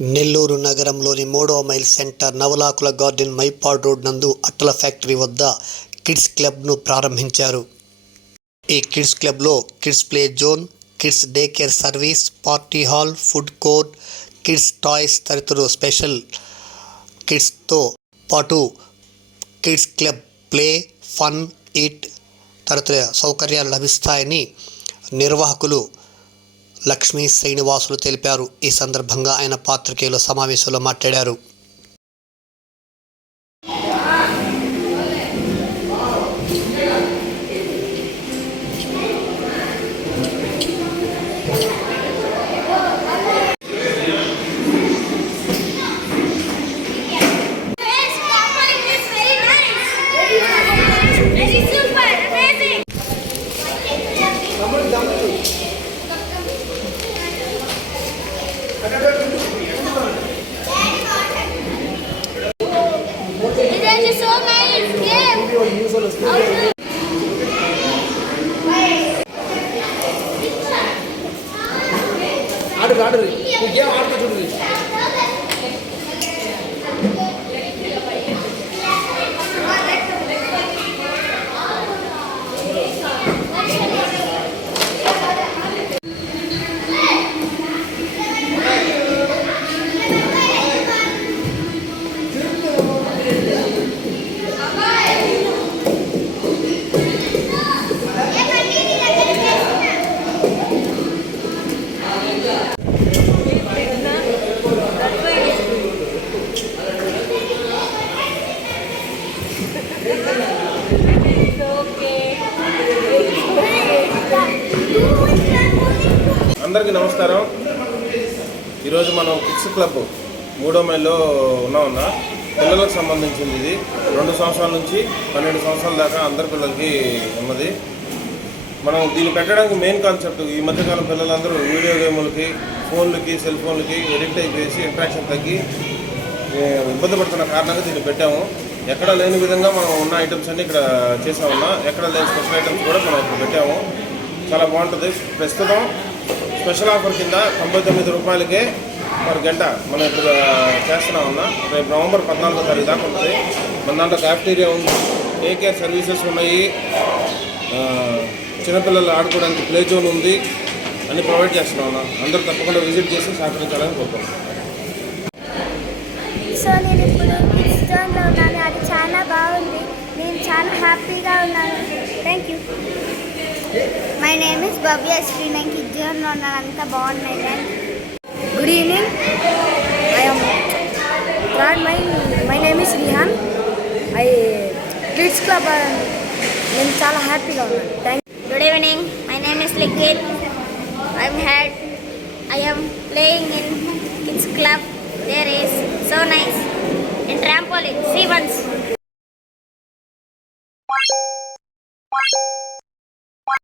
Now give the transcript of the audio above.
నెల్లూరు నగరంలోని 3వ mile centre Navalakula garden Mypadu road నందు అట్టల ఫ్యాక్టరీ వద్ద కిడ్స్ క్లబ్ను ప్రారంభించారు. ఈ కిడ్స్ క్లబ్లో kids play zone, kids day care service, party hall, food court, kids toys తదితర స్పెషల్ కిడ్స్తో పాటు kids club play, fun, eat తదితర సౌకర్యాలు లభిస్తాయని నిర్వాహకులు లక్ష్మీ శ్రీనివాసులు తెలిపారు. ఈ సందర్భంగా ఆయన పాత్రికేయుల సమావేశంలో మాట్లాడారు. అందరికీ నమస్కారం. ఈరోజు మనం కిడ్స్ క్లబ్ 3వ మైల్లో ఉన్నా పిల్లలకు సంబంధించింది. ఇది 2 సంవత్సరాల నుంచి 12 సంవత్సరాల దాకా అందరి పిల్లలకి ఉన్నది. మనం దీన్ని పెట్టడానికి మెయిన్ కాన్సెప్ట్, ఈ మధ్యకాలం పిల్లలందరూ వీడియో గేములకి, ఫోన్లకి, సెల్ ఫోన్లకి ఎడిక్ట్ అయిపోయేసి ఇంట్రాక్షన్ తగ్గి ఇబ్బంది పడుతున్న కారణంగా దీన్ని పెట్టాము. ఎక్కడ లేని విధంగా మనం ఉన్న ఐటమ్స్ అన్నీ ఇక్కడ చేసామన్నా, ఎక్కడ లేని స్పెషల్ ఐటమ్స్ కూడా మనం ఇక్కడ పెట్టాము. చాలా బాగుంటుంది. ప్రస్తుతం స్పెషల్ ఆఫర్ కింద 99 రూపాయలకే పర్ గంట మనం ఇక్కడ చేస్తున్నామన్నా. రేపు నవంబర్ 14వ తారీఖు దాకా ఉంటుంది. మన దాంట్లో క్యాఫ్టీరియా ఉంది, డే కేర్ సర్వీసెస్ ఉన్నాయి, చిన్నపిల్లలు ఆడుకోవడానికి ప్లే జోన్ ఉంది, అన్నీ ప్రొవైడ్ చేస్తున్నామన్నా. అందరూ తప్పకుండా విజిట్ చేసి సహకరించాలని కోరుకుంటున్నాం. సో నేను ఇప్పుడు కిడ్స్ జోన్లో ఉన్నాను. అది చాలా బాగుంది. నేను చాలా హ్యాపీగా ఉన్నాను. Thank you. My name is Bhavyasri. నేను కిడ్స్ జోన్లో ఉన్నాను. అంతా బాగున్నాయి. Good evening. My name is Rehan. Kids club నేను చాలా హ్యాపీగా ఉన్నాను. Thank you. Good evening. My name is Likit. I am playing in kids club. There is so nice in trampoline. See once.